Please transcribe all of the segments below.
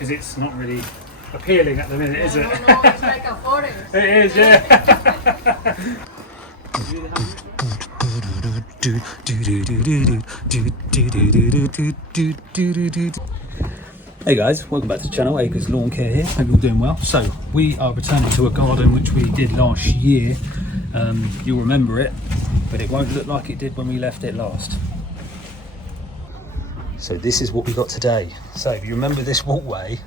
because it's not really appealing at the minute, is it? No, it's like a forest. It is, yeah. Hey guys, welcome back to the channel. Acres Lawn Care here. Hope you're all doing well. So we are returning to a garden which we did last year. You'll remember it, but it won't look like it did when we left it last. So this is what we got today. So if you remember this walkway,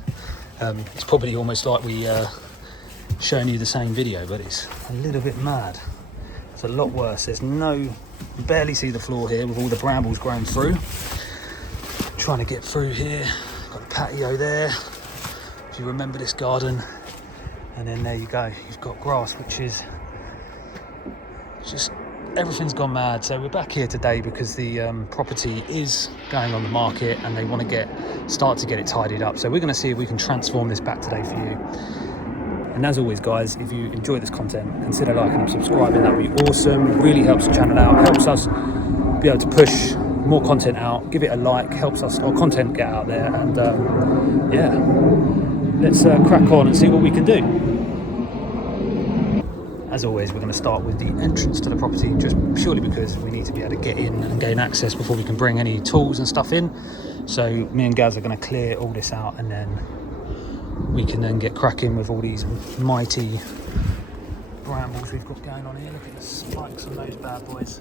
it's probably almost like we showing you the same video, but it's a little bit mad. It's a lot worse. There's you barely see the floor here with all the brambles growing through. Trying to get through here. Got the patio there. If you remember this garden, and then there you go. You've got grass, which is just everything's gone mad. So we're back here today because the property is going on the market and they want to start to get it tidied up. So we're going to see if we can transform this back today for you. And as always guys, if you enjoy this content, consider liking and subscribing. That would be awesome. It really helps the channel out, helps us be able to push more content out. Give it a like, helps us our content get out there. And yeah, let's crack on and see what we can do. As always, we're going to start with the entrance to the property, just purely because we need to be able to get in and gain access before we can bring any tools and stuff in. So me and Gaz are going to clear all this out, and then we can then get cracking with all these mighty brambles we've got going on here. Look at the spikes on those bad boys.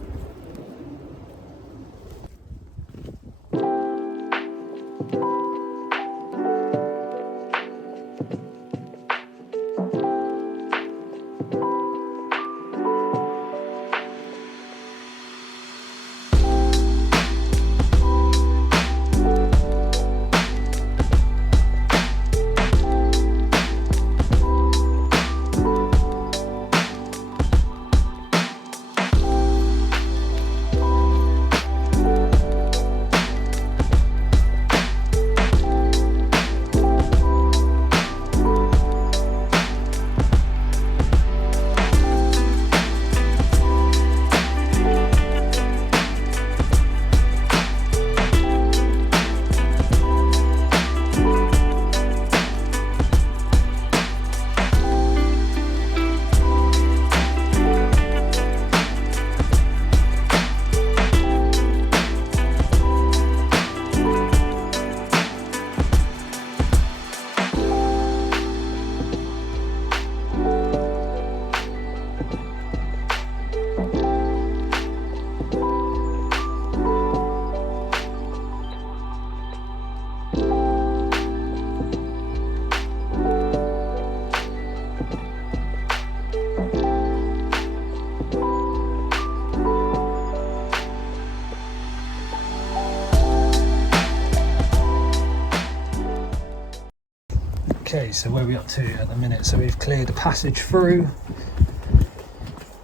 Okay, so where are we up to at the minute? So we've cleared the passage through,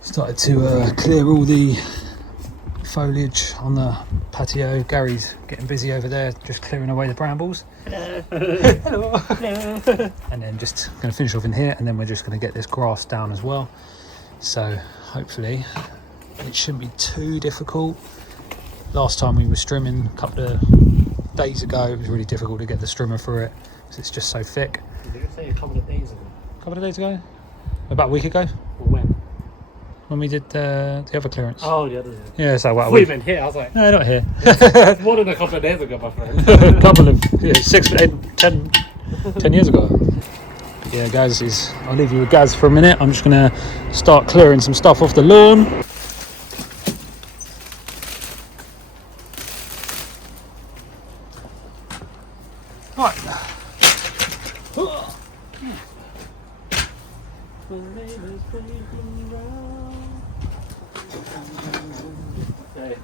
started to clear all the foliage on the patio. Gary's getting busy over there, just clearing away the brambles. Hello. Hello. Hello. And then just going to finish off in here, and then we're just going to get this grass down as well. So hopefully it shouldn't be too difficult. Last time we were strimming a couple of days ago, it was really difficult to get the strimmer through it because it's just so thick. Did you say a couple of days ago? A couple of days ago? About a week ago? Or when? When we did the other clearance. Oh, the other day. Yeah, so what? We went here, I was like... No, not here. It's more than a couple of days ago, my friend. A couple of, 10 years ago. But yeah, Gaz I'll leave you with Gaz for a minute. I'm just going to start clearing some stuff off the lawn. Right. Hey.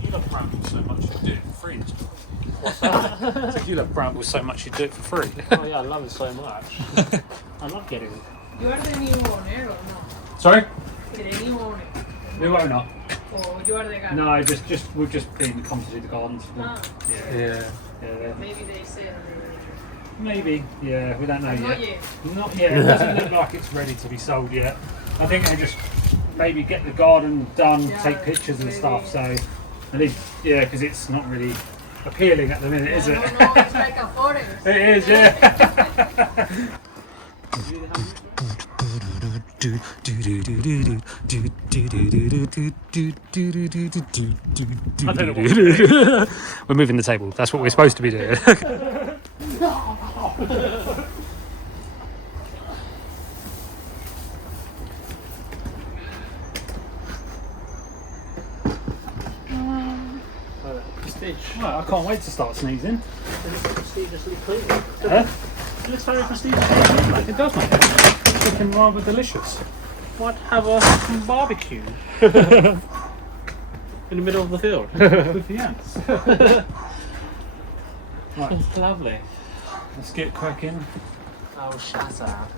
You love brambles so much you do it for free. What's that? So you love brambles so much you do it for free. Oh yeah, I love it so much. I love getting it. You are the new owner or no? Sorry? The new owner. No, we're not. Or you are the guy? No, we've just been come to do the gardens. Ah. Yeah. Maybe they said. Maybe, yeah, we don't know Not yet. yet. Not yet. It doesn't look like it's ready to be sold yet. I think they just maybe get the garden done, Yeah, take pictures and maybe. stuff. So at least, yeah, because it's not really appealing at the minute, is it? No, it's like a forest. It is, yeah. We're moving the table. That's what we're supposed to be doing. Prestige. Well, I can't wait to start sneezing. It's prestigiously clean. Huh? It looks very prestigiously clean. Like. It does, mate. It's looking rather delicious. What, have a barbecue in the middle of the field? With the ants. Right, It's lovely. let's get cracking. Oh, shut up.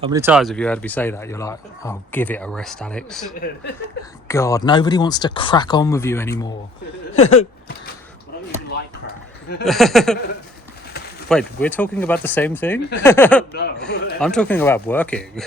How many times have you heard me say that? You're like, oh, give it a rest, Alex. God, nobody wants to crack on with you anymore. I don't even like crap. Wait, we're talking about the same thing? No. I'm talking about working.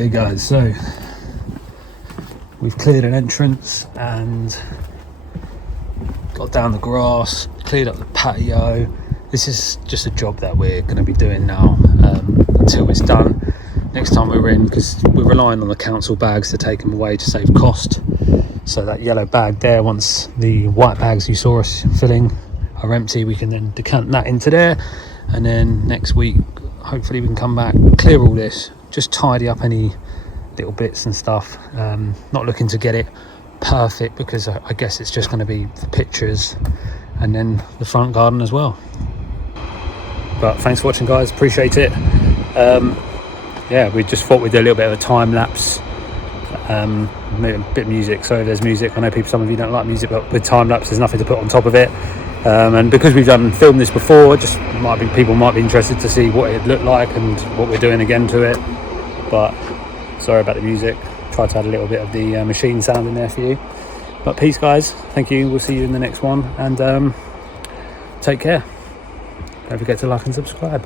Okay guys, so we've cleared an entrance and got down the grass, cleared up the patio. This is just a job that we're going to be doing now until it's done. Next time we're in, because we're relying on the council bags to take them away to save cost. So that yellow bag there, once the white bags you saw us filling are empty, we can then decant that into there, and then next week hopefully we can come back, clear all this, just tidy up any little bits and stuff. Not looking to get it perfect, because I guess it's just going to be the pictures and then the front garden as well. But thanks for watching guys, appreciate it. Yeah, we just thought we'd do a little bit of a time lapse, maybe a bit of music. So there's music, I know some of you don't like music, but with time lapse there's nothing to put on top of it. And because we've filmed this before, just people might be interested to see what it looked like and what we're doing again to it. But sorry about the music, try to add a little bit of the machine sound in there for you. But peace guys, thank you, we'll see you in the next one, and take care. Don't forget to like and subscribe.